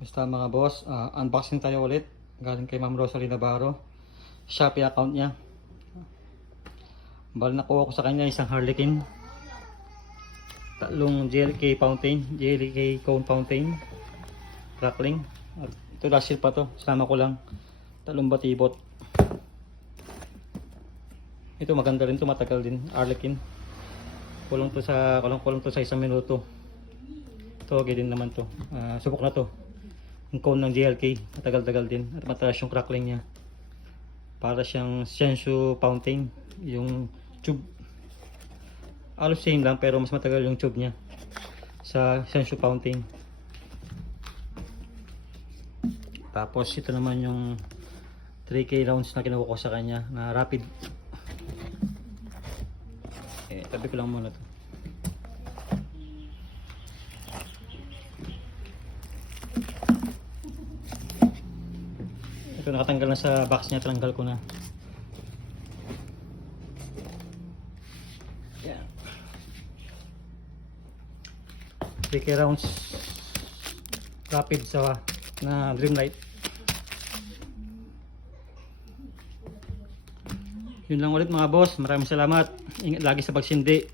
Basta mga boss, unboxing tayo ulit. Galing kay Ma'am Rosalie Navarro. Shopee account niya. Bali nakuha ko sa kanya isang Harlequin. Tatlong JLK fountain, JLK cone fountain. Crackling. At ito last year pa to. Sama ko lang. Tatlong batibot. Ito maganda rin to, matagal din. Harlequin. Kulang to sa isang minuto. Ito okay din naman to. Subok na to. Yung cone ng JLK, matagal-tagal din at matalas yung crackling niya. Para siyang Shenshu fountain, yung tube. Halos same lang pero mas matagal yung tube niya sa Shenshu fountain. Tapos ito naman yung 3K rounds na kinuha ko sa kanya na rapid. Tabi ko lang muna to. Ito nakatanggal na sa box niya, tanggal ko na. Yan. 3K rounds rapid sa na Dreamlight. Yun lang ulit mga boss, maraming salamat. Ingat lagi sa pagsindi.